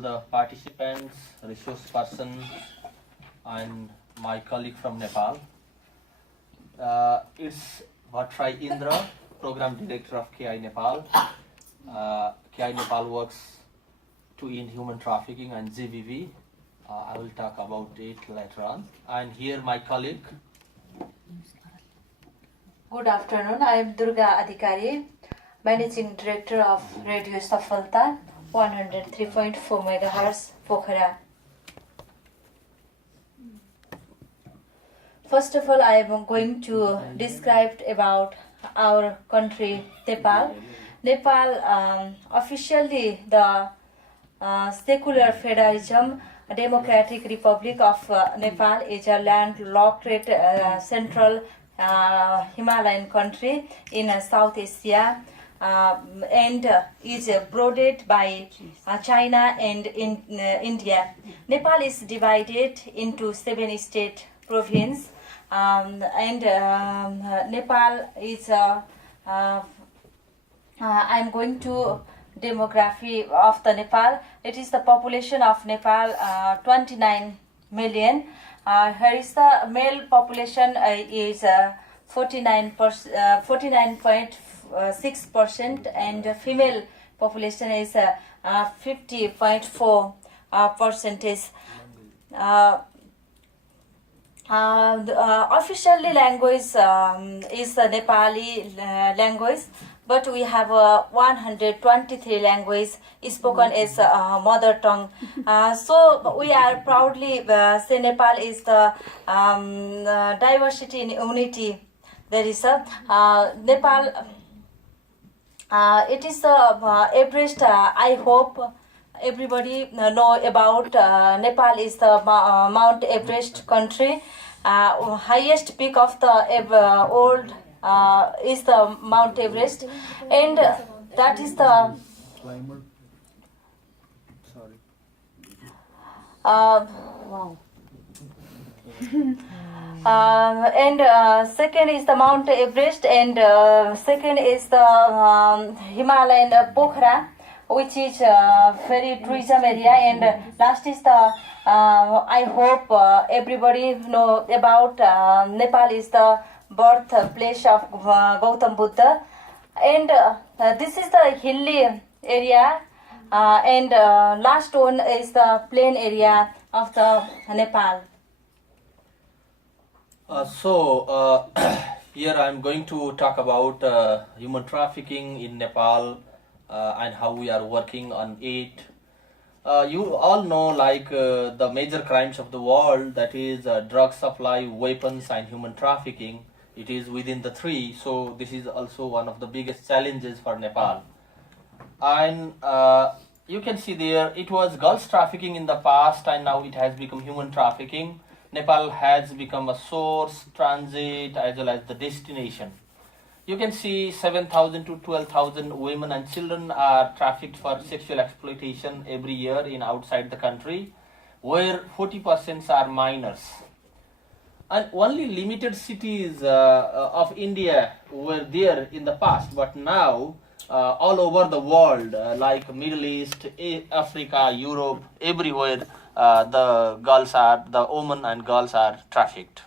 the participants, resource person, and my colleague from Nepal. It's Indra, Program Director of KI Nepal. KI Nepal works to end human trafficking and GBV. I will talk about it later on. And here my colleague. Good afternoon. I am Durga Adhikari, Managing Director of Radio Safalta, 103.4 MHz, Pokhara. First of all, I am going to describe about our country, Nepal. Nepal, officially the secular federalism, Democratic Republic of Nepal is a landlocked central Himalayan country in South Asia and is bordered by China and India. Nepal is divided into 7 state provinces and Nepal is I'm going to demography of the Nepal. It is the population of Nepal 29 million. Here is the male population is 49.6% and female population is 50.4 percentage. The officially language is the Nepali language, but we have 123 languages spoken as mother tongue. So we are proudly say Nepal is the diversity in unity. There is a Nepal. It is Everest. I hope everybody know about Nepal is the Mount Everest country. Highest peak of the world is the Mount Everest, and that is the Climber. Sorry. wow. And second is the Mount Everest, and second is the Himalayan Pokhara, which is very tourism area, and last is the I hope everybody know about Nepal is the birthplace of Gautam Buddha, and this is the hilly area, and last one is the plain area of the Nepal. Here I'm going to talk about human trafficking in Nepal and how we are working on it. You all know the major crimes of the world, that is drug supply, weapons and human trafficking. It is within the three, so this is also one of the biggest challenges for Nepal. And you can see there, it was girls trafficking in the past and now it has become human trafficking. Nepal has become a source, transit as well as the destination. You can see 7,000 to 12,000 women and children are trafficked for sexual exploitation every year in outside the country, where 40% are minors. And only limited cities of India were there in the past, but now all over the world, like Middle East, Africa, Europe, everywhere, the women and girls are trafficked.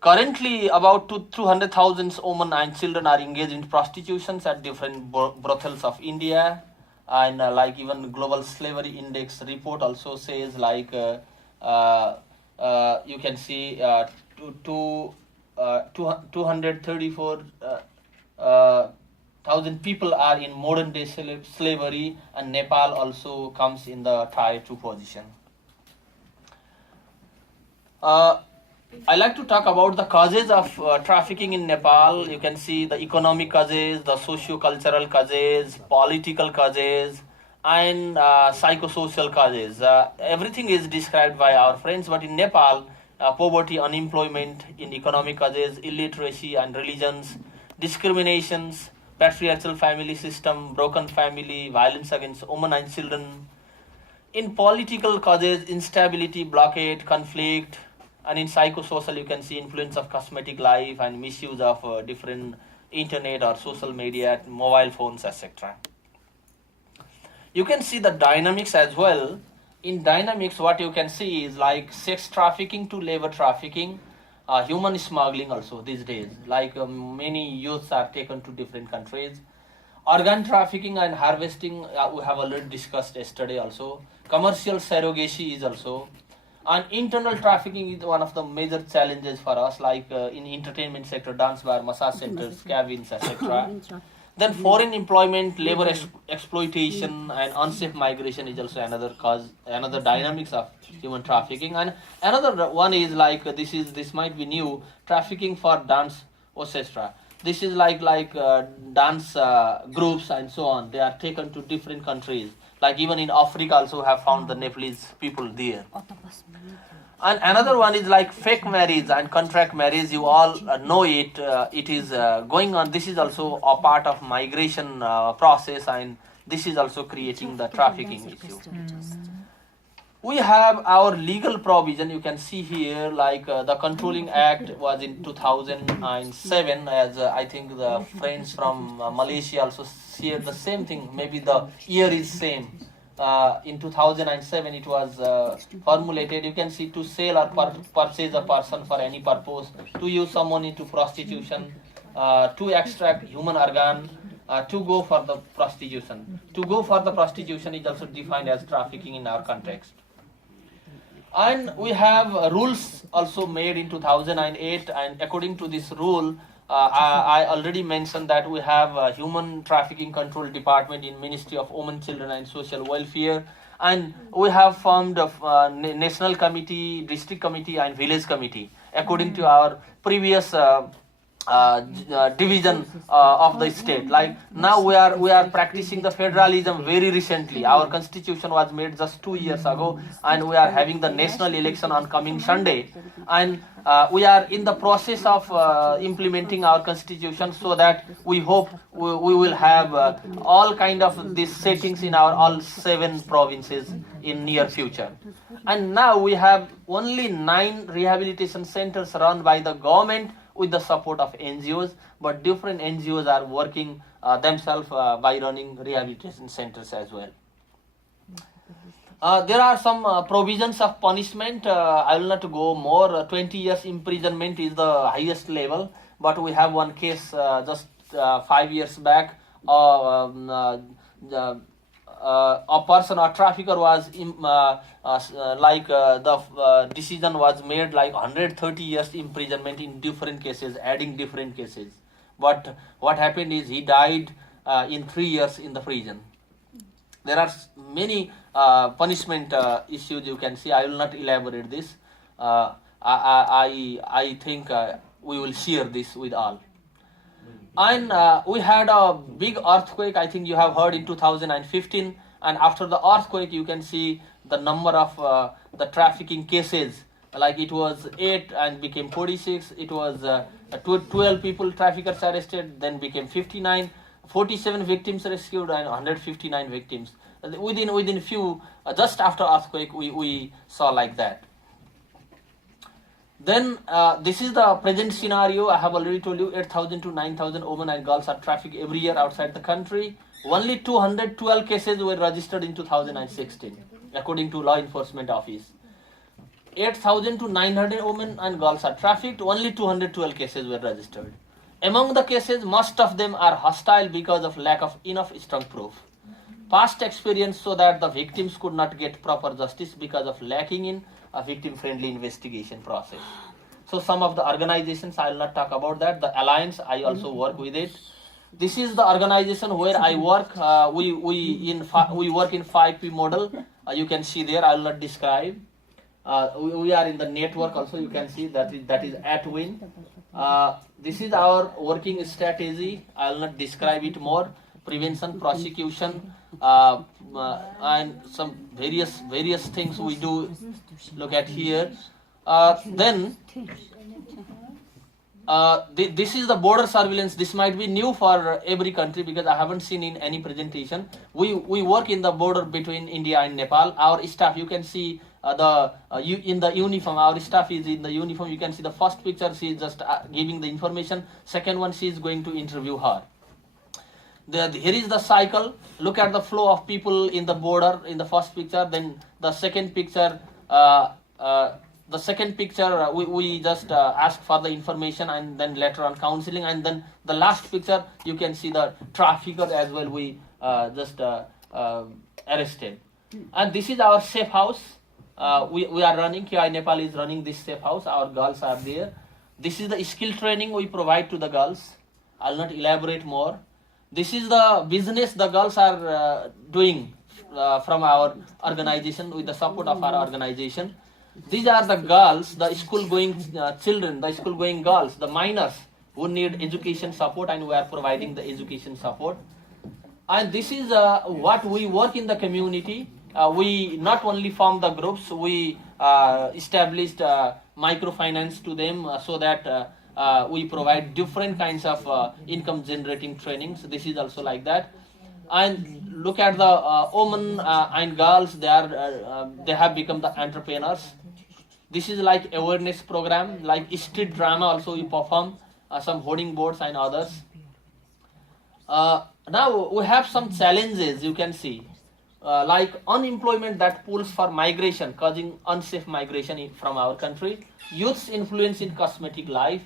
Currently, about 200,000 women and children are engaged in prostitutions at different brothels of India, and even Global Slavery Index report also says you can see 234,000 people are in modern day slavery, and Nepal also comes in the tier 2 position. I like to talk about the causes of trafficking in Nepal. You can see the economic causes, the socio-cultural causes, political causes, and psychosocial causes. Everything is described by our friends, but in Nepal, poverty, unemployment, in economic causes, illiteracy and religions, discriminations, patriarchal family system, broken family, violence against women and children. In political causes, instability, blockade, conflict, and in psychosocial, you can see influence of cosmetic life and misuse of different internet or social media, mobile phones, etc. You can see the dynamics as well. In dynamics, what you can see is like sex trafficking to labor trafficking, human smuggling also these days. Like many youths are taken to different countries. Organ trafficking and harvesting, we have already discussed yesterday also. Commercial surrogacy is also. And internal trafficking is one of the major challenges for us, like in entertainment sector, dance bar, massage centers, cabins, etc. Then foreign employment, labor exploitation, and unsafe migration is also another cause, another dynamics of human trafficking. And another one is like this might be new, trafficking for dance orchestra. This is like dance groups and so on. They are taken to different countries. Like even in Africa also have found the Nepalese people there. And another one is like fake marriage and contract marriage. You all know it. It is going on. This is also a part of migration process, and this is also creating the trafficking issue. We have our legal provision. You can see here, like the Controlling Act was in 2007, as I think the friends from Malaysia also shared the same thing. Maybe the year is same. In 2007 it was formulated. You can see, to sell or purchase a person for any purpose, to use someone into prostitution, to extract human organ, to go for the prostitution. To go for the prostitution is also defined as trafficking in our context. And we have rules also made in 2008, and according to this rule, I already mentioned that we have a Human Trafficking Control Department in Ministry of Women, Children and Social Welfare, and we have formed a National Committee, District Committee and Village Committee according to our previous division of the state. Like now we are practicing the federalism very recently. Our constitution was made just 2 years ago, and we are having the national election on coming Sunday, and we are in the process of implementing our constitution, so that we hope we will have all kind of these settings in our all 7 provinces in near future. And now we have only 9 rehabilitation centers run by the government with the support of NGOs, but different NGOs are working themselves by running rehabilitation centers as well. There are some provisions of punishment. I will not go more. 20 years imprisonment is the highest level, but we have one case just 5 years back. A person or trafficker was the decision was made like 130 years imprisonment in different cases, adding different cases. But what happened is he died in 3 years in the prison. There are many punishment issues you can see. I will not elaborate this. I think we will share this with all. And we had a big earthquake, I think you have heard, in 2015. And after the earthquake, you can see the number of the trafficking cases. Like it was 8 and became 46. It was 12 people, traffickers arrested, then became 59. 47 victims rescued and 159 victims. Within few, just after earthquake, we saw like that. Then this is the present scenario. I have already told you 8,000 to 9,000 women and girls are trafficked every year outside the country. Only 212 cases were registered in 2016, according to Law Enforcement Office. 8,000 to 900 women and girls are trafficked. Only 212 cases were registered. Among the cases, most of them are hostile because of lack of enough strong proof. Past experience so that the victims could not get proper justice because of lacking in a victim-friendly investigation process. So some of the organizations, I will not talk about that. The Alliance, I also work with it. This is the organization where I work. We work in 5P model. You can see there. I will not describe. We are in the network also. You can see that is at Win. This is our working strategy. I will not describe it more. Prevention, prosecution, and some various things we do. Look at here. Then this is the border surveillance. This might be new for every country because I haven't seen in any presentation. We work in the border between India and Nepal. Our staff, you can see in the uniform. Our staff is in the uniform. You can see the first picture. She is just giving the information. Second one, she is going to interview her. Here is the cycle. Look at the flow of people in the border in the first picture. Then the second picture, we just ask for the information, and then later on counseling, and then the last picture you can see the trafficker as well. We just arrested, and this is our safe house. We are running. KI Nepal is running this safe house. Our girls are there. This is the skill training we provide to the girls. I'll not elaborate more. This is the business the girls are doing from our organization with the support of our organization. These are the girls, the school-going children, the school-going girls, the minors who need education support, and we are providing the education support. And this is what we work in the community. We not only form the groups, we established microfinance to them so that we provide different kinds of income generating trainings. This is also like that. And look at the women and girls, they have become the entrepreneurs. This is like awareness program, like street drama also we perform, some hoarding boards and others. Now we have some challenges you can see, like unemployment that pulls for migration, causing unsafe migration from our country, youth's influence in cosmetic life,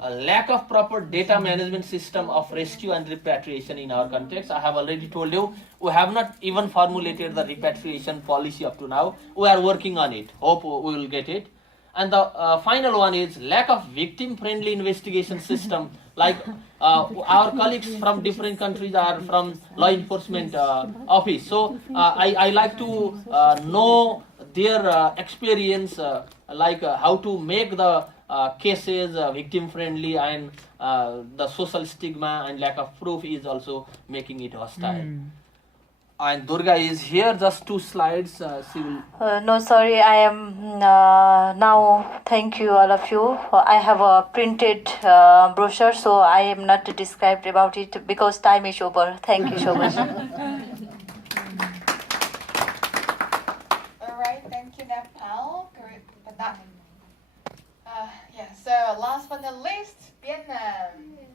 a lack of proper data management system of rescue and repatriation in our context. I have already told you, we have not even formulated the repatriation policy up to now. We are working on it. Hope we will get it. And the final one is lack of victim-friendly investigation system. Like our colleagues from different countries are from law enforcement office. So I like to know their experience, like how to make the cases victim friendly, and the social stigma and lack of proof is also making it hostile. And Durga is here, just 2 slides. She will. No, sorry, I am now. Thank you, all of you. I have a printed brochure, so I am not described about it because time is over. Thank you so much. All right, thank you, Nepal. Great for that. Yeah, so last but not least, Vietnam.